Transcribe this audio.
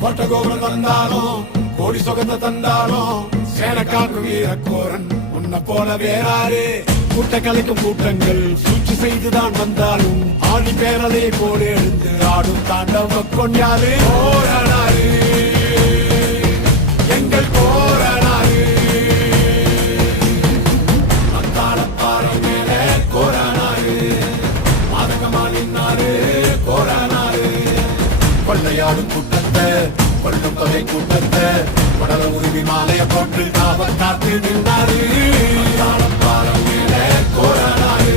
கோட்டை கோபுரம் தந்தாலும் கோடி சொகத்தை தந்தாலும் சேனக்காக்கு வீரக்கோரன் உன்னை போல வேறாரு. கூட்ட கலைக்கும் கூட்டங்கள் சூழ்ச்சி செய்துதான் வந்தாலும் ஆடி பேரலை போல எழுந்து ஆடும் தாண்டவ கொண்டாரு. கோரனாரு எங்கள் கோரனாரு, அந்தாளப்பாறை மேல கோரனாரு, மாதகமா நின்னாரு கோரனாரு. கொள்ளையாடும் கூட்டத்தை கொள்ளும் தொகை கூட்டத்தை உடல உருவி மாலைய போட்டு காவல் காத்து நின்றாரு. அந்தாளப்பாறை மேல கோரனாரு.